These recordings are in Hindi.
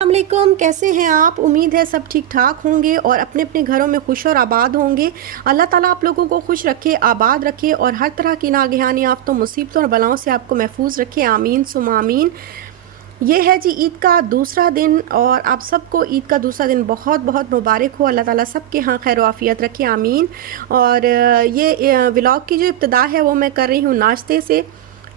अस्सलामुअलैकुम, कैसे हैं आप। उम्मीद है सब ठीक ठाक होंगे और अपने अपने घरों में खुश और आबाद होंगे। अल्लाह ताला आप लोगों को खुश रखे, आबाद रखे और हर तरह की नागहानी आफ़तों, मुसीबतों और बलाओं से आपको महफूज रखे। आमीन सुम आमीन। ये है जी ईद का दूसरा दिन और आप सबको ईद का दूसरा दिन बहुत बहुत मुबारक हो। अल्लाह ताला सब के यहाँ खैर आफ़ियत रखे, आमीन। और ये व्लॉग की जो इब्तिदा है वो मैं कर रही हूँ नाश्ते से।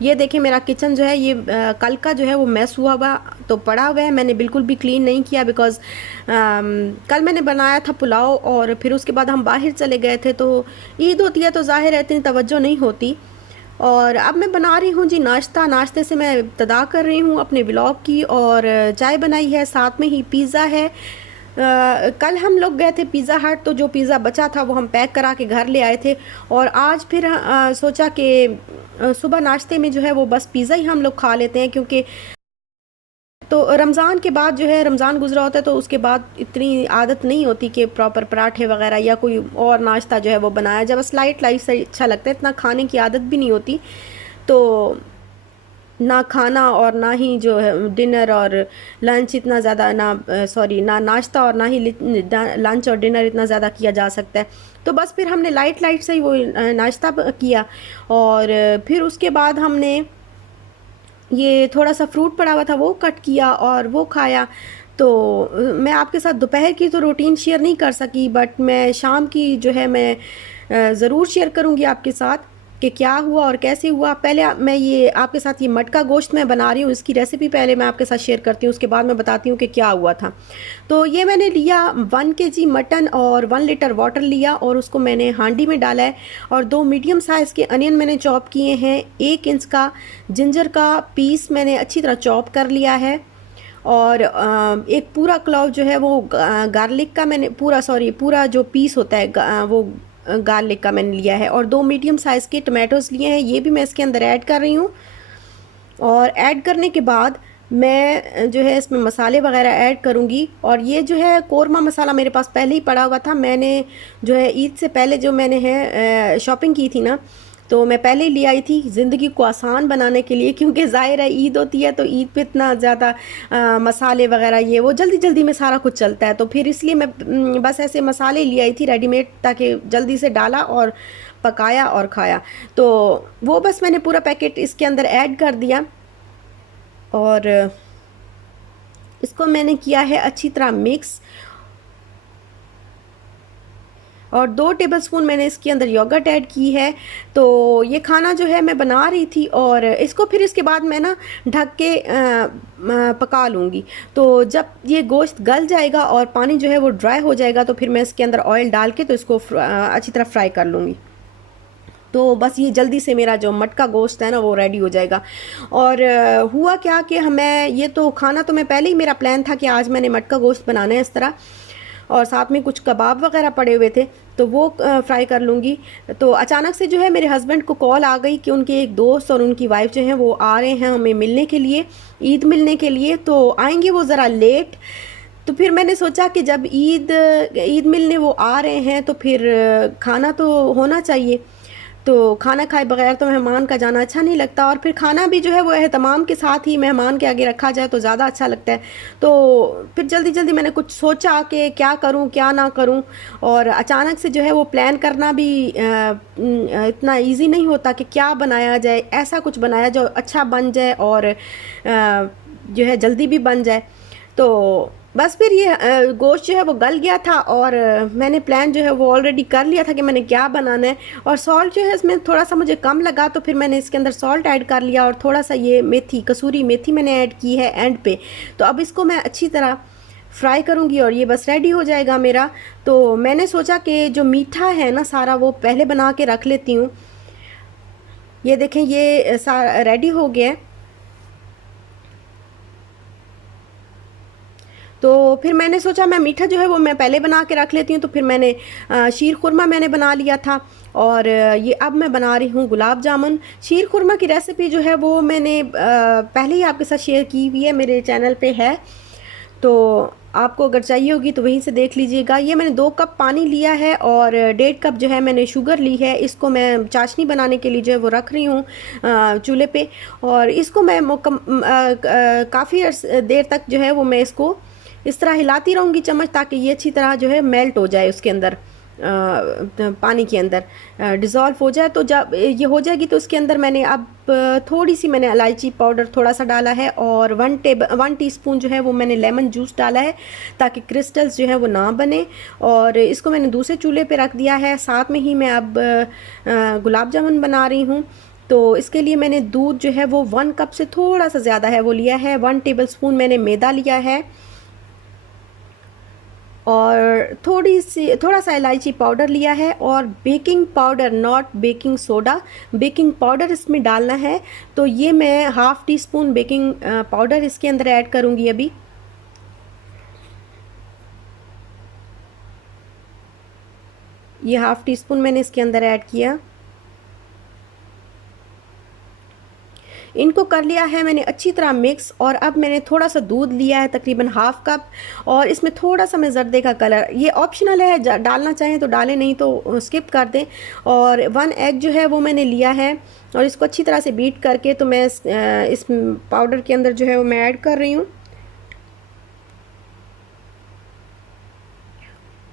ये देखें मेरा किचन जो है ये कल का जो है वो मैस हुआ तो पड़ा हुआ है। मैंने बिल्कुल भी क्लीन नहीं किया बिकॉज़ कल मैंने बनाया था पुलाव और फिर उसके बाद हम बाहर चले गए थे। तो ईद होती है तो ज़ाहिर है इतनी तवज्जो नहीं होती। और अब मैं बना रही हूँ जी नाश्ता। नाश्ते से मैं इब्तिदा कर रही हूँ अपने व्लॉग की। और चाय बनाई है, साथ में ही पिज़्ज़ा है। कल हम लोग गए थे पिज़्ज़ा हट, तो जो पिज़्ज़ा बचा था वो हम पैक करा के घर ले आए थे। और आज फिर सोचा कि सुबह नाश्ते में जो है वो बस पिज़्ज़ा ही हम लोग खा लेते हैं, क्योंकि तो रमज़ान के बाद जो है रमज़ान गुजरा होता है तो उसके बाद इतनी आदत नहीं होती कि प्रॉपर पराठे वगैरह या कोई और नाश्ता जो है वो बनाया जाए। बस लाइट लाइट से अच्छा लगता है, इतना खाने की आदत भी नहीं होती। तो ना खाना और ना ही जो है डिनर और लंच इतना ज़्यादा ना सॉरी ना नाश्ता और ना ही लंच और डिनर इतना ज़्यादा किया जा सकता है। तो बस फिर हमने लाइट लाइट से ही वो नाश्ता किया। और फिर उसके बाद हमने ये थोड़ा सा फ्रूट पड़ा हुआ था वो कट किया और वो खाया। तो मैं आपके साथ दोपहर की तो रूटीन शेयर नहीं कर सकी, बट मैं शाम की जो है मैं ज़रूर शेयर करूँगी आपके साथ कि क्या हुआ और कैसे हुआ। पहले मैं ये आपके साथ ये मटका गोश्त मैं बना रही हूँ, इसकी रेसिपी पहले मैं आपके साथ शेयर करती हूँ, उसके बाद मैं बताती हूँ कि क्या हुआ था। तो ये मैंने लिया 1 kg मटन और 1 लीटर वाटर लिया और उसको मैंने हांडी में डाला है। और 2 मीडियम साइज़ के अनियन मैंने चॉप किए हैं। 1 इंच का जिंजर का पीस मैंने अच्छी तरह चॉप कर लिया है। और एक पूरा क्लॉव जो है वो गार्लिक का मैंने पूरा जो पीस होता है वो गार्लिक का मैंने लिया है। और 2 मीडियम साइज़ के टमाटोज़ लिए हैं, ये भी मैं इसके अंदर ऐड कर रही हूँ। और ऐड करने के बाद मैं जो है इसमें मसाले वगैरह ऐड करूँगी। और ये जो है कोरमा मसाला मेरे पास पहले ही पड़ा हुआ था। मैंने जो है ईद से पहले जो मैंने है शॉपिंग की थी ना, तो मैं पहले ही ले आई थी ज़िंदगी को आसान बनाने के लिए, क्योंकि ज़ाहिर है ईद होती है तो ईद पे इतना ज़्यादा मसाले वगैरह ये वो जल्दी जल्दी में सारा कुछ चलता है। तो फिर इसलिए मैं बस ऐसे मसाले ले आई थी रेडीमेड, ताकि जल्दी से डाला और पकाया और खाया। तो वो बस मैंने पूरा पैकेट इसके अंदर ऐड कर दिया और इसको मैंने किया है अच्छी तरह मिक्स। और 2 टेबलस्पून मैंने इसके अंदर योगर्ट ऐड की है। तो ये खाना जो है मैं बना रही थी और इसको फिर इसके बाद मैं ना ढक के पका लूँगी। तो जब ये गोश्त गल जाएगा और पानी जो है वो ड्राई हो जाएगा तो फिर मैं इसके अंदर ऑयल डाल के तो इसको अच्छी तरह फ्राई कर लूँगी। तो बस ये जल्दी से मेरा जो मटका गोश्त है ना वो रेडी हो जाएगा। और हुआ क्या कि हमें ये तो खाना तो मैं पहले ही मेरा प्लान था कि आज मैंने मटका गोश्त बनाना है इस तरह। और साथ में कुछ कबाब वगैरह पड़े हुए थे तो वो फ्राई कर लूँगी। तो अचानक से जो है मेरे हस्बैंड को कॉल आ गई कि उनके एक दोस्त और उनकी वाइफ जो हैं वो आ रहे हैं हमें मिलने के लिए, ईद मिलने के लिए। तो आएंगे वो ज़रा लेट। तो फिर मैंने सोचा कि जब ईद ईद मिलने वो आ रहे हैं तो फिर खाना तो होना चाहिए। तो खाना खाए बगैर तो मेहमान का जाना अच्छा नहीं लगता। और फिर खाना भी जो है वो एहतमाम के साथ ही मेहमान के आगे रखा जाए तो ज़्यादा अच्छा लगता है। तो फिर जल्दी जल्दी मैंने कुछ सोचा कि क्या करूं क्या ना करूं। और अचानक से जो है वो प्लान करना भी इतना इजी नहीं होता कि क्या बनाया जाए, ऐसा कुछ बनाया जो अच्छा बन जाए और जो है जल्दी भी बन जाए। तो बस फिर ये गोश्त जो है वो गल गया था और मैंने प्लान जो है वो ऑलरेडी कर लिया था कि मैंने क्या बनाना है। और सॉल्ट जो है इसमें थोड़ा सा मुझे कम लगा तो फिर मैंने इसके अंदर सॉल्ट ऐड कर लिया और थोड़ा सा ये मेथी, कसूरी मेथी मैंने ऐड की है एंड पे। तो अब इसको मैं अच्छी तरह फ्राई करूँगी और ये बस रेडी हो जाएगा मेरा। तो मैंने सोचा कि जो मीठा है ना सारा वो पहले बना के रख लेती हूँ। ये देखें ये सारा रेडी हो गया है। तो फिर मैंने सोचा मैं मीठा जो है वो मैं पहले बना के रख लेती हूँ। तो फिर मैंने शीर खुरमा मैंने बना लिया था। और ये अब मैं बना रही हूँ गुलाब जामुन। शीर खुरमा की रेसिपी जो है वो मैंने पहले ही आपके साथ शेयर की हुई है, मेरे चैनल पे है। तो आपको अगर चाहिए होगी तो वहीं से देख लीजिएगा। ये मैंने 2 कप पानी लिया है और 1.5 कप जो है मैंने शुगर ली है। इसको मैं चाशनी बनाने के लिए जो है वो रख रही हूँ चूल्हे पे, और इसको मैं काफ़ी देर तक जो है वो मैं इसको इस तरह हिलाती रहूँगी चम्मच, ताकि ये अच्छी तरह जो है मेल्ट हो जाए उसके अंदर, पानी के अंदर डिज़ोल्व हो जाए। तो जब ये हो जाएगी तो उसके अंदर मैंने अब थोड़ी सी मैंने इलायची पाउडर थोड़ा सा डाला है, और 1 टीस्पून जो है वो मैंने लेमन जूस डाला है, ताकि क्रिस्टल्स जो है वो ना बने। और इसको मैंने दूसरे चूल्हे पे रख दिया है। साथ में ही मैं अब गुलाब जामुन बना रही हूँ। तो इसके लिए मैंने दूध जो है वो 1 कप से थोड़ा सा ज़्यादा है वो लिया है। 1 टेबलस्पून मैंने मैदा लिया है, और थोड़ा सा इलायची पाउडर लिया है, और baking powder, not baking soda, baking powder इसमें डालना है। तो ये मैं 1/2 टीस्पून बेकिंग पाउडर इसके अंदर ऐड करूँगी अभी। ये 1/2 टीस्पून मैंने इसके अंदर ऐड किया। इनको कर लिया है मैंने अच्छी तरह मिक्स, और अब मैंने थोड़ा सा दूध लिया है तकरीबन 1/2 कप, और इसमें थोड़ा सा मैं जर्दे का कलर, ये ऑप्शनल है, डालना चाहें तो डालें, नहीं तो स्किप कर दें। और 1 एग जो है वो मैंने लिया है, और इसको अच्छी तरह से बीट करके तो मैं इस पाउडर के अंदर जो है वो मैं ऐड कर रही हूँ।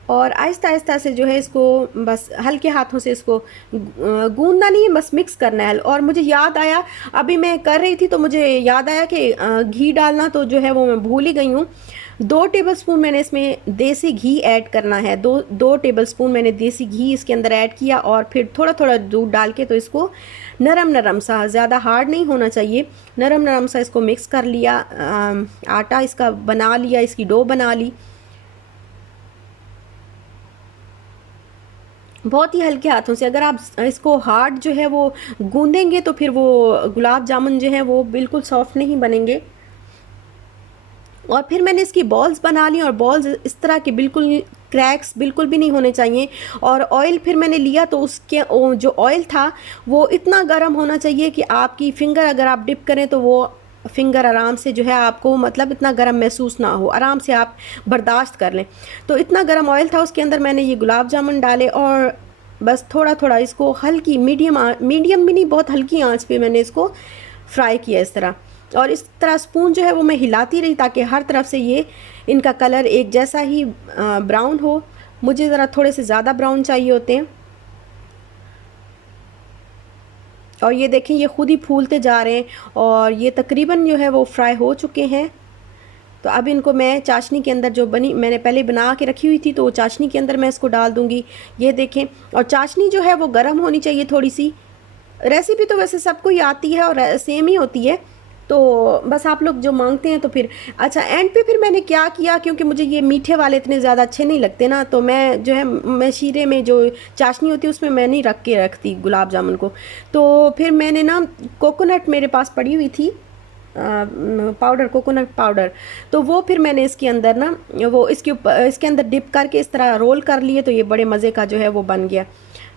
और आहिस्ता आहिस्ता से जो है इसको बस हल्के हाथों से इसको गूंदना नहीं है, बस मिक्स करना है। और मुझे याद आया, अभी मैं कर रही थी तो मुझे याद आया कि घी डालना तो जो है वो मैं भूल ही गई हूँ। 2 टेबलस्पून मैंने इसमें देसी घी ऐड करना है। 2 टेबलस्पून मैंने देसी घी इसके अंदर ऐड किया, और फिर थोड़ा थोड़ा दूध डाल के तो इसको नरम नरम सा, ज़्यादा हार्ड नहीं होना चाहिए, नरम नरम सा इसको मिक्स कर लिया। आटा इसका बना लिया, इसकी डो बना ली। बहुत ही हल्के हाथों से, अगर आप इसको हार्ड जो है वो गूंदेंगे तो फिर वो गुलाब जामुन जो है वो बिल्कुल सॉफ्ट नहीं बनेंगे। और फिर मैंने इसकी बॉल्स बना ली, और बॉल्स इस तरह के बिल्कुल क्रैक्स बिल्कुल भी नहीं होने चाहिए। और ऑयल फिर मैंने लिया तो उसके जो ऑयल था वो इतना गर्म होना चाहिए कि आपकी फिंगर अगर आप डिप करें तो वो फिंगर आराम से जो है आपको, मतलब इतना गर्म महसूस ना हो, आराम से आप बर्दाश्त कर लें। तो इतना गर्म ऑयल था, उसके अंदर मैंने ये गुलाब जामुन डाले, और बस थोड़ा थोड़ा इसको हल्की मीडियम भी नहीं, बहुत हल्की आंच पे मैंने इसको फ्राई किया इस तरह। और इस तरह स्पून जो है वो मैं हिलाती रही, ताकि हर तरफ से ये इनका कलर एक जैसा ही ब्राउन हो। मुझे ज़रा थोड़े से ज़्यादा ब्राउन चाहिए होते हैं। और ये देखें, ये खुद ही फूलते जा रहे हैं, और ये तकरीबन जो है वो फ्राई हो चुके हैं। तो अब इनको मैं चाशनी के अंदर, जो मैंने पहले बना के रखी हुई थी, तो वो चाशनी के अंदर मैं इसको डाल दूँगी। ये देखें, और चाशनी जो है वो गर्म होनी चाहिए थोड़ी सी। रेसिपी तो वैसे सबको ही आती है और सेम ही होती है, तो बस आप लोग जो मांगते हैं तो फिर अच्छा। एंड पे फिर मैंने क्या किया, क्योंकि मुझे ये मीठे वाले इतने ज़्यादा अच्छे नहीं लगते ना, तो मैं जो है, मैं शीरे में जो चाशनी होती है उसमें मैं नहीं रखती गुलाब जामुन को। तो फिर मैंने ना कोकोनट मेरे पास पड़ी हुई थी, पाउडर, कोकोनट पाउडर, तो वो फिर मैंने इसके अंदर ना, वो इसके अंदर डिप करके इस तरह रोल कर लिए, तो ये बड़े मज़े का जो है वो बन गया।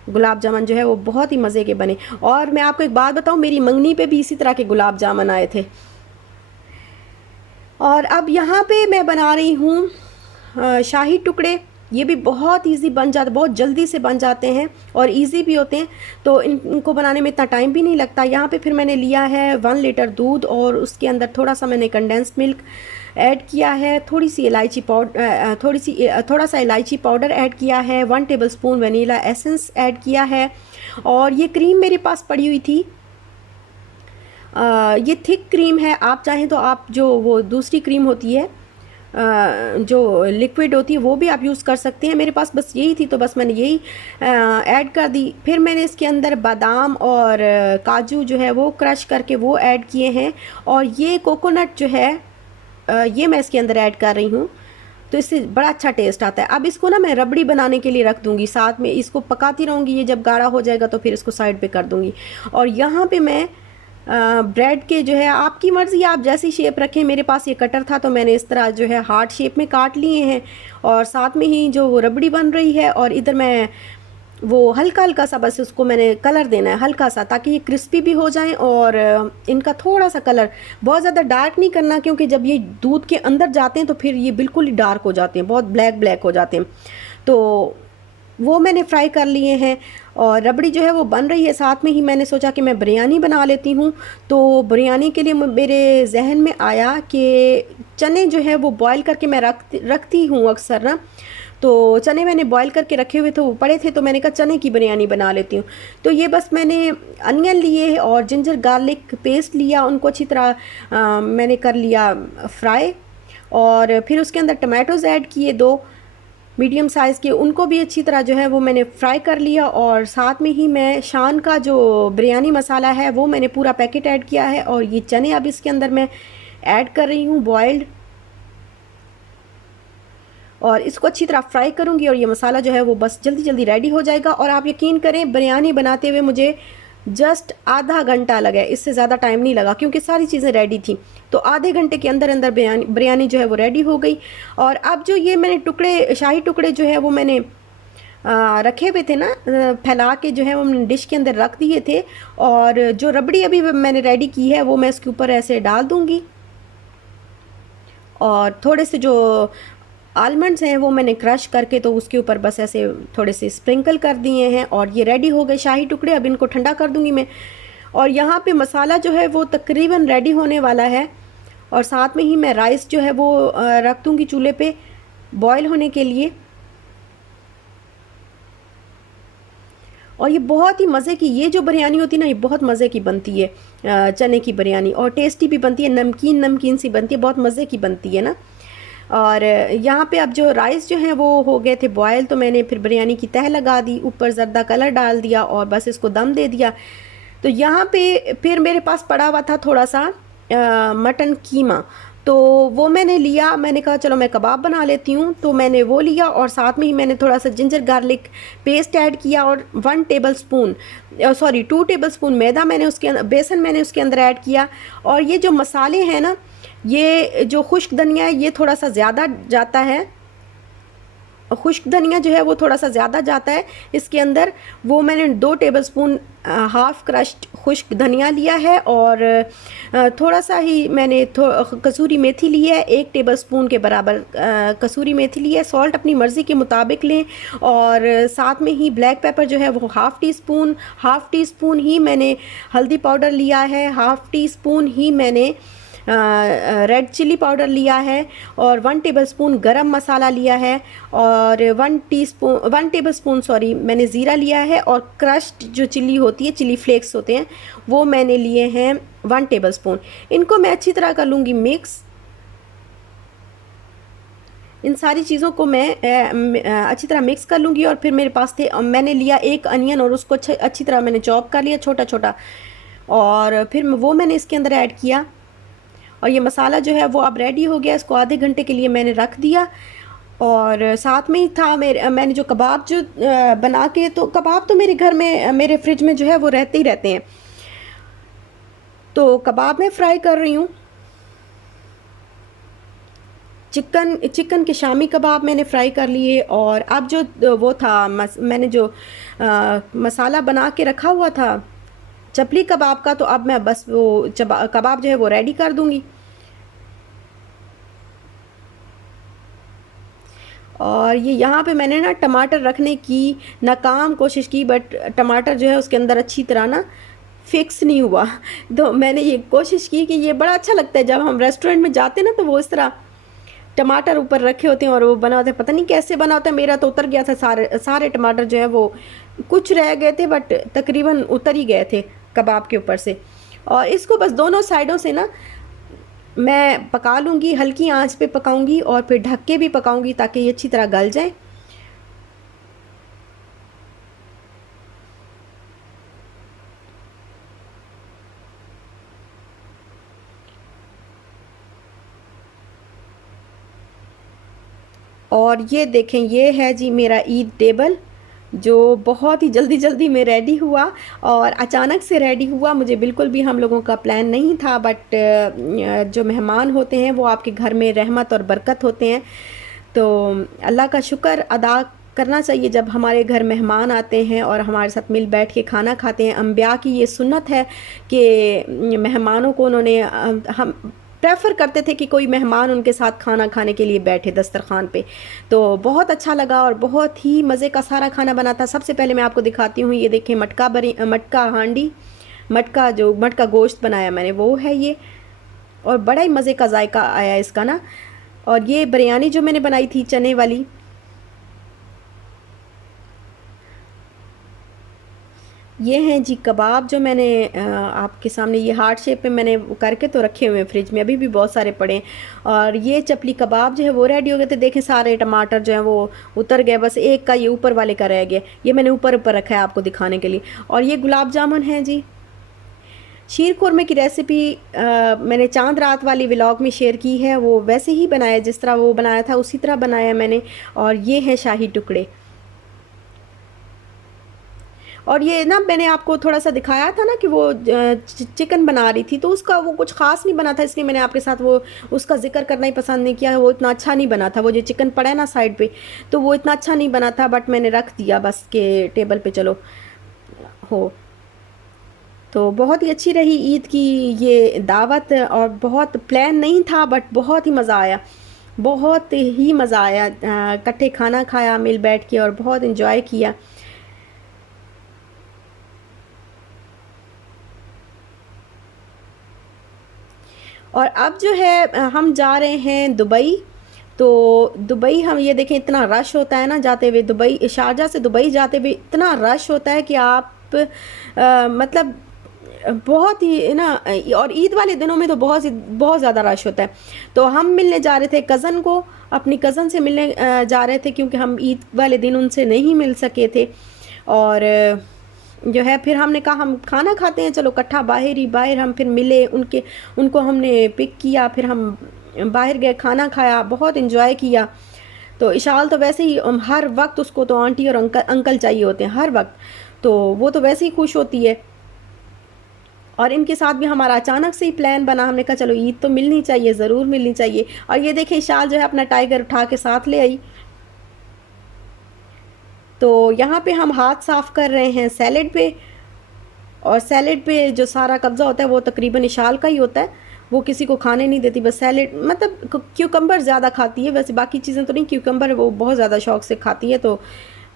गुलाब जामुन जो है वो बहुत ही मज़े के बने। और मैं आपको एक बात बताऊं, मेरी मंगनी पे भी इसी तरह के गुलाब जामुन आए थे। और अब यहाँ पे मैं बना रही हूँ शाही टुकड़े। ये भी बहुत इजी बन जाते, बहुत जल्दी से बन जाते हैं और इजी भी होते हैं, तो इनको बनाने में इतना टाइम भी नहीं लगता। यहाँ पे फिर मैंने लिया है 1 लीटर दूध, और उसके अंदर थोड़ा सा मैंने कंडेंस्ड मिल्क ऐड किया है, थोड़ा सा इलायची पाउडर ऐड किया है, 1 टेबलस्पून वनीला एसेंस ऐड किया है। और ये क्रीम मेरे पास पड़ी हुई थी, ये थिक क्रीम है। आप चाहें तो आप जो वो दूसरी क्रीम होती है, जो लिक्विड होती है, वो भी आप यूज़ कर सकते हैं। मेरे पास बस यही थी, तो बस मैंने यही ऐड कर दी। फिर मैंने इसके अंदर बादाम और काजू जो है वो क्रश करके वो ऐड किए हैं, और ये कोकोनट जो है ये मैं इसके अंदर ऐड कर रही हूँ, तो इससे बड़ा अच्छा टेस्ट आता है। अब इसको ना मैं रबड़ी बनाने के लिए रख दूँगी, साथ में इसको पकाती रहूँगी। ये जब गाढ़ा हो जाएगा तो फिर इसको साइड पे कर दूँगी। और यहाँ पे मैं ब्रेड के जो है, आपकी मर्ज़ी, आप जैसी शेप रखें। मेरे पास ये कटर था तो मैंने इस तरह जो है हार्ट शेप में काट लिए हैं, और साथ में ही जो रबड़ी बन रही है, और इधर मैं वो हल्का हल्का सा बस उसको मैंने कलर देना है हल्का सा, ताकि ये क्रिस्पी भी हो जाएं और इनका थोड़ा सा कलर बहुत ज़्यादा डार्क नहीं करना, क्योंकि जब ये दूध के अंदर जाते हैं तो फिर ये बिल्कुल ही डार्क हो जाते हैं, बहुत ब्लैक ब्लैक हो जाते हैं। तो वो मैंने फ्राई कर लिए हैं और रबड़ी जो है वो बन रही है। साथ में ही मैंने सोचा कि मैं बिरयानी बना लेती हूँ। तो बिरयानी के लिए मेरे जहन में आया कि चने जो है वो बॉईल करके मैं रखती हूँ अक्सर ना, तो चने मैंने बॉईल करके रखे हुए थे, वो पड़े थे, तो मैंने कहा चने की बिरयानी बना लेती हूँ। तो ये बस मैंने अनियन लिए और जिंजर गार्लिक पेस्ट लिया, उनको अच्छी तरह मैंने कर लिया फ्राई, और फिर उसके अंदर टमाटोज़ ऐड किए 2 मीडियम साइज़ के, उनको भी अच्छी तरह जो है वो मैंने फ्राई कर लिया। और साथ में ही मैं शान का जो बिरयानी मसाला है वो मैंने पूरा पैकेट ऐड किया है, और ये चने अब इसके अंदर मैं ऐड कर रही हूँ बॉइल्ड, और इसको अच्छी तरह फ्राई करूँगी और ये मसाला जो है वो बस जल्दी जल्दी रेडी हो जाएगा। और आप यकीन करें बिरयानी बनाते हुए मुझे जस्ट आधा घंटा लगा, इससे ज़्यादा टाइम नहीं लगा, क्योंकि सारी चीज़ें रेडी थी। तो आधे घंटे के अंदर अंदर बिरयानी जो है वो रेडी हो गई। और अब जो ये मैंने टुकड़े, शाही टुकड़े जो है वो मैंने रखे हुए थे ना, फैला के जो है वो मैंने डिश के अंदर रख दिए थे। और जो रबड़ी अभी मैंने रेडी की है वो मैं इसके ऊपर ऐसे डाल दूँगी, और थोड़े से जो आलमंड्स हैं वो मैंने क्रश करके तो उसके ऊपर बस ऐसे थोड़े से स्प्रिंकल कर दिए हैं। और ये रेडी हो गए शाही टुकड़े। अब इनको ठंडा कर दूंगी मैं। और यहाँ पे मसाला जो है वो तकरीबन रेडी होने वाला है, और साथ में ही मैं राइस जो है वो रख दूँगी चूल्हे पे बॉयल होने के लिए। और ये बहुत ही मज़े की, ये जो बिरयानी होती है ना, ये बहुत मज़े की बनती है, चने की बिरयानी, और टेस्टी भी बनती है, नमकीन नमकीन सी बनती है, बहुत मज़े की बनती है ना। और यहाँ पे अब जो राइस जो हैं वो हो गए थे बॉयल, तो मैंने फिर बिरयानी की तह लगा दी, ऊपर ज़र्दा कलर डाल दिया और बस इसको दम दे दिया। तो यहाँ पे फिर मेरे पास पड़ा हुआ था थोड़ा सा मटन कीमा, तो वो मैंने लिया। मैंने कहा चलो मैं कबाब बना लेती हूँ, तो मैंने वो लिया, और साथ में ही मैंने थोड़ा सा जिंजर गार्लिक पेस्ट ऐड किया, और 2 टेबलस्पून मैदा मैंने उसके अंदर, बेसन मैंने उसके अंदर ऐड किया। और ये जो मसाले हैं ना, ये जो खुश्क धनिया है ये थोड़ा सा ज़्यादा जाता है, खुश्क धनिया जो है वो थोड़ा सा ज़्यादा जाता है इसके अंदर। वो मैंने 2 टेबलस्पून हाफ़ क्रश्ड खुश्क धनिया लिया है, और थोड़ा सा ही मैंने कसूरी मेथी ली है, 1 टेबलस्पून के बराबर कसूरी मेथी ली है। सॉल्ट अपनी मर्ज़ी के मुताबिक लें। और साथ में ही ब्लैक पेपर जो है वो हाफ़ टी स्पून ही मैंने हल्दी पाउडर लिया है, हाफ़ टी स्पून ही मैंने रेड चिली पाउडर लिया है, और 1 टेबलस्पून गरम मसाला लिया है, और 1 टेबलस्पून मैंने ज़ीरा लिया है, और क्रश्ड जो चिली होती है, चिली फ्लेक्स होते हैं, वो मैंने लिए हैं 1 टेबलस्पून। इनको मैं अच्छी तरह कर लूँगी मिक्स। इन सारी चीज़ों को मैं अच्छी तरह मिक्स कर लूँगी। और फिर मेरे पास थे, मैंने लिया 1 अनियन और उसको अच्छी तरह मैंने चॉप कर लिया छोटा छोटा, और फिर वो मैंने इसके अंदर ऐड किया। और ये मसाला जो है वो अब रेडी हो गया, इसको आधे घंटे के लिए मैंने रख दिया। और साथ में ही था मैंने जो कबाब जो बना के, तो कबाब तो मेरे घर में, मेरे फ्रिज में जो है वो रहते ही रहते हैं, तो कबाब मैं फ्राई कर रही हूँ। चिकन के शामी कबाब मैंने फ्राई कर लिए। और अब जो वो था मैंने जो मसाला बना के रखा हुआ था चपली कबाब का, तो अब मैं बस वो कबाब जो है वो रेडी कर दूंगी। और ये यहाँ पे मैंने ना टमाटर रखने की नाकाम कोशिश की, बट टमाटर जो है उसके अंदर अच्छी तरह ना फिक्स नहीं हुआ। तो मैंने ये कोशिश की कि ये बड़ा अच्छा लगता है जब हम रेस्टोरेंट में जाते हैं ना, तो वो इस तरह टमाटर ऊपर रखे होते हैं और वो बना होता है, पता नहीं कैसे बना होता है। मेरा तो उतर गया था, सारे टमाटर जो है वो, कुछ रह गए थे बट तकरीबन उतर ही गए थे कबाब के ऊपर से। और इसको बस दोनों साइडों से ना मैं पका लूँगी, हल्की आंच पे पकाऊंगी, और फिर ढक के भी पकाऊंगी ताकि ये अच्छी तरह गल जाए। और ये देखें, ये है जी मेरा ईद टेबल, जो बहुत ही जल्दी जल्दी में रेडी हुआ, और अचानक से रेडी हुआ। मुझे बिल्कुल भी हम लोगों का प्लान नहीं था, बट जो मेहमान होते हैं वो आपके घर में रहमत और बरकत होते हैं। तो अल्लाह का शुक्र अदा करना चाहिए जब हमारे घर मेहमान आते हैं और हमारे साथ मिल बैठ के खाना खाते हैं। अम्बिया की ये सुन्नत है कि मेहमानों को उन्होंने हम प्रेफर करते थे कि कोई मेहमान उनके साथ खाना खाने के लिए बैठे दस्तरखान पे। तो बहुत अच्छा लगा और बहुत ही मज़े का सारा खाना बना था। सबसे पहले मैं आपको दिखाती हूँ, ये देखें मटका हांडी, मटका गोश्त बनाया मैंने वो है ये, और बड़ा ही मज़े का जायका आया इसका ना। और ये बिरयानी जो मैंने बनाई थी चने वाली, ये हैं जी कबाब जो मैंने आपके सामने ये हार्ट शेप में मैंने करके तो रखे हुए हैं फ्रिज में, अभी भी बहुत सारे पड़े हैं। और ये चपली कबाब जो है वो रेडी हो गए थे। देखें सारे टमाटर जो हैं वो उतर गए, बस एक का ये ऊपर वाले का रह गया, ये मैंने ऊपर ऊपर रखा है आपको दिखाने के लिए। और ये गुलाब जामुन है जी। शीर खुरमे की रेसिपी मैंने चांद रात वाली व्लॉग में शेयर की है, वो वैसे ही बनाया जिस तरह वो बनाया था उसी तरह बनाया मैंने। और ये हैं शाही टुकड़े। और ये ना मैंने आपको थोड़ा सा दिखाया था ना कि वो चिकन बना रही थी, तो उसका वो कुछ ख़ास नहीं बना था, इसलिए मैंने आपके साथ वो उसका जिक्र करना ही पसंद नहीं किया। वो इतना अच्छा नहीं बना था, वो जो चिकन पड़ा है ना साइड पे, तो वो इतना अच्छा नहीं बना था, बट मैंने रख दिया बस के टेबल पे चलो हो। तो बहुत ही अच्छी रही ईद की ये दावत, और बहुत प्लान नहीं था बट बहुत ही मज़ा आया, बहुत ही मज़ा आया। इकट्ठे खाना खाया मिल बैठ के और बहुत इन्जॉय किया। और अब जो है हम जा रहे हैं दुबई। तो दुबई हम ये देखें इतना रश होता है ना जाते हुए, दुबई शारजा से दुबई जाते हुए इतना रश होता है कि आप मतलब बहुत ही ना। और ईद वाले दिनों में तो बहुत ज़्यादा रश होता है। तो हम मिलने जा रहे थे कज़न को, अपनी कज़न से मिलने जा रहे थे, क्योंकि हम ईद वाले दिन उनसे नहीं मिल सके थे। और जो है फिर हमने कहा हम खाना खाते हैं, चलो इकट्ठा बाहर हम फिर मिले उनको हमने पिक किया, फिर हम बाहर गए खाना खाया, बहुत इन्जॉय किया। तो इशाल तो वैसे ही हर वक्त उसको तो आंटी और अंकल चाहिए होते हैं हर वक्त, तो वो तो वैसे ही खुश होती है। और इनके साथ भी हमारा अचानक से ही प्लान बना, हमने कहा चलो ईद तो मिलनी चाहिए, ज़रूर मिलनी चाहिए। और ये देखें इशाल जो है अपना टाइगर उठा के साथ ले आई। तो यहाँ पे हम हाथ साफ़ कर रहे हैं सैलेड पे, और सैलेड पे जो सारा कब्ज़ा होता है वो तकरीबन इशाल का ही होता है, वो किसी को खाने नहीं देती, बस सैलेड मतलब क्यूकम्बर ज़्यादा खाती है, वैसे बाकी चीज़ें तो नहीं, क्यूकम्बर वो बहुत ज़्यादा शौक़ से खाती है। तो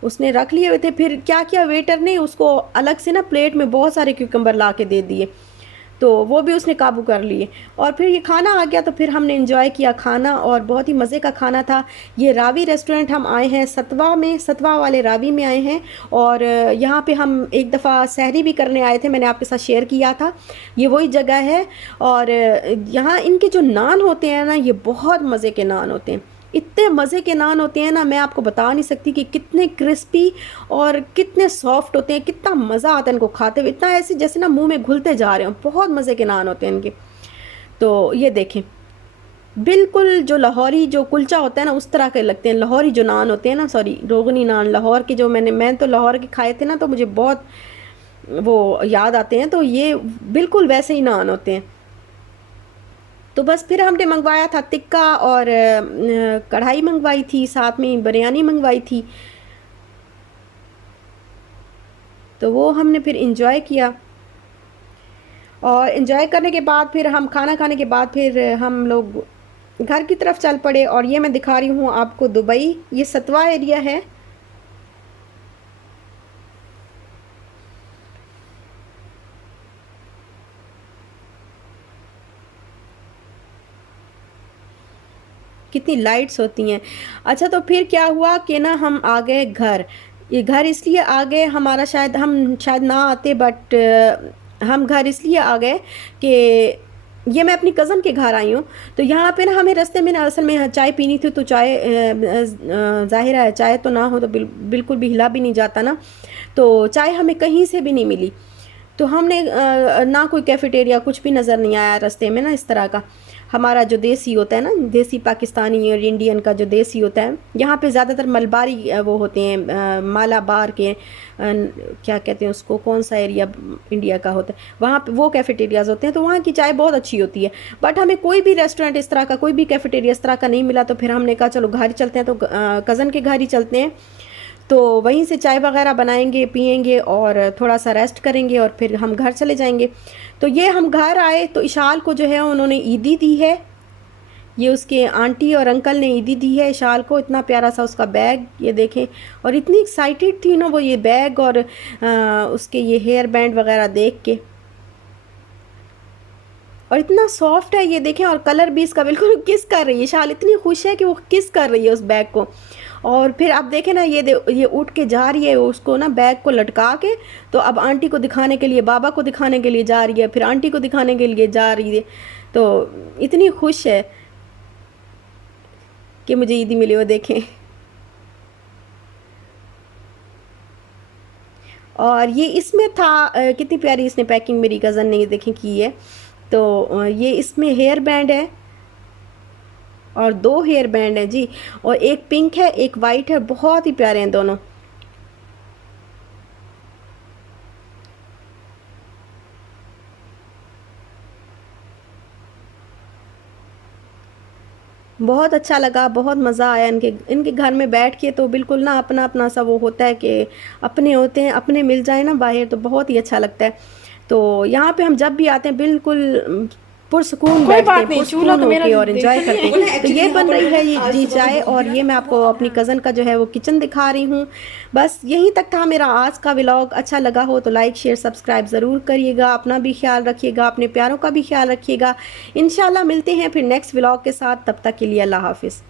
उसने रख लिए हुए थे, फिर क्या किया वेटर ने उसको अलग से ना प्लेट में बहुत सारे क्यूकम्बर ला के दे दिए, तो वो भी उसने काबू कर लिए। और फिर ये खाना आ गया तो फिर हमने एंजॉय किया खाना, और बहुत ही मज़े का खाना था। ये रावी रेस्टोरेंट हम आए हैं सतवा में, सतवा वाले रावी में आए हैं। और यहाँ पे हम एक दफ़ा सहरी भी करने आए थे, मैंने आपके साथ शेयर किया था, ये वही जगह है। और यहाँ इनके जो नान होते हैं ना, ये बहुत मज़े के नान होते हैं, इतने मज़े के नान होते हैं ना, मैं आपको बता नहीं सकती कि कितने क्रिस्पी और कितने सॉफ्ट होते हैं, कितना मज़ा आता है इनको खाते हुए, इतना ऐसे जैसे ना मुंह में घुलते जा रहे हो, बहुत मज़े के नान होते हैं इनके। तो ये देखें बिल्कुल जो लाहौरी जो कुलचा होता है ना उस तरह के लगते हैं, लाहौरी जो नान होते हैं ना, सॉरी रोगनी नान, लाहौर के जो मैं तो लाहौर के खाए थे ना, तो मुझे बहुत वो याद आते हैं, तो ये बिल्कुल वैसे ही नान होते हैं। तो बस फिर हमने मंगवाया था टिक्का, और कढ़ाई मंगवाई थी, साथ में बिरयानी मंगवाई थी, तो वो हमने फिर इंजॉय किया। और इंजॉय करने के बाद फिर हम खाना खाने के बाद फिर हम लोग घर की तरफ चल पड़े। और ये मैं दिखा रही हूँ आपको दुबई, ये सतवा एरिया है। कितनी लाइट्स होती हैं। अच्छा तो फिर क्या हुआ कि ना हम आ गए घर। ये घर इसलिए आ गए, हमारा हम शायद ना आते, बट हम घर इसलिए आ गए कि ये मैं अपनी कज़न के घर आई हूँ। तो यहाँ पे ना हमें रास्ते में ना असल में चाय पीनी थी, तो चाय ज़ाहिर है चाय तो ना हो तो बिल्कुल भी हिला भी नहीं जाता ना, तो चाय हमें कहीं से भी नहीं मिली। तो हमने ना कोई कैफेटेरिया कुछ भी नज़र नहीं आया रास्ते में ना इस तरह का। हमारा जो देसी होता है ना, देसी पाकिस्तानी और इंडियन का जो देसी होता है, यहाँ पे ज़्यादातर मलबारी वो होते हैं, मालाबार के क्या कहते हैं उसको, कौन सा एरिया इंडिया का होता है, वहाँ पे वो कैफेटेरियाज़ होते हैं, तो वहाँ की चाय बहुत अच्छी होती है। बट हमें कोई भी रेस्टोरेंट इस तरह का, कोई भी कैफेटेरिया इस तरह का नहीं मिला, तो फिर हमने कहा चलो घर ही चलते हैं, तो कज़न के घर ही चलते हैं। तो वहीं से चाय वगैरह बनाएंगे, पिएंगे और थोड़ा सा रेस्ट करेंगे और फिर हम घर चले जाएंगे। तो ये हम घर आए तो इशाल को जो है उन्होंने ईदी दी है, ये उसके आंटी और अंकल ने ईदी दी है इशाल को। इतना प्यारा सा उसका बैग, ये देखें। और इतनी एक्साइटेड थी ना वो ये बैग और उसके ये हेयर बैंड वगैरह देख के। और इतना सॉफ्ट है ये देखें, और कलर भी इसका बिल्कुल किस कर रही है। शाल इतनी खुश है कि वो किस कर रही है उस बैग को। और फिर आप देखें ना, ये उठ के जा रही है उसको ना, बैग को लटका के। तो अब आंटी को दिखाने के लिए, बाबा को दिखाने के लिए जा रही है, फिर आंटी को दिखाने के लिए जा रही है। तो इतनी खुश है कि मुझे ईदी मिली, वो देखें। और ये इसमें था कितनी प्यारी इसने पैकिंग मेरी कज़न ने ये देखें की है। तो ये इसमें हेयर बैंड है और 2 हेयर बैंड हैं जी, और एक पिंक है एक वाइट है, बहुत ही प्यारे हैं दोनों। बहुत अच्छा लगा, बहुत मज़ा आया इनके इनके घर में बैठ के। तो बिल्कुल ना अपना अपना सा वो होता है कि अपने होते हैं, अपने मिल जाए ना बाहर तो बहुत ही अच्छा लगता है। तो यहाँ पे हम जब भी आते हैं बिल्कुल पुरसुकून कोई बैठते बात हैं, नहीं, चूल्हा पुरसुकून तो मेरा होके और एंजॉय देखा करते हैं। तो ये बन रही है ये जी चाय, और ये मैं आपको अपनी कज़न का जो है वो किचन दिखा रही हूँ। बस यहीं तक था मेरा आज का व्लॉग। अच्छा लगा हो तो लाइक शेयर सब्सक्राइब ज़रूर करिएगा। अपना भी ख्याल रखिएगा, अपने प्यारों का भी ख्याल रखिएगा। इंशाल्लाह मिलते हैं फिर नेक्स्ट व्लॉग के साथ। तब तक के लिए अल्लाह हाफिज़।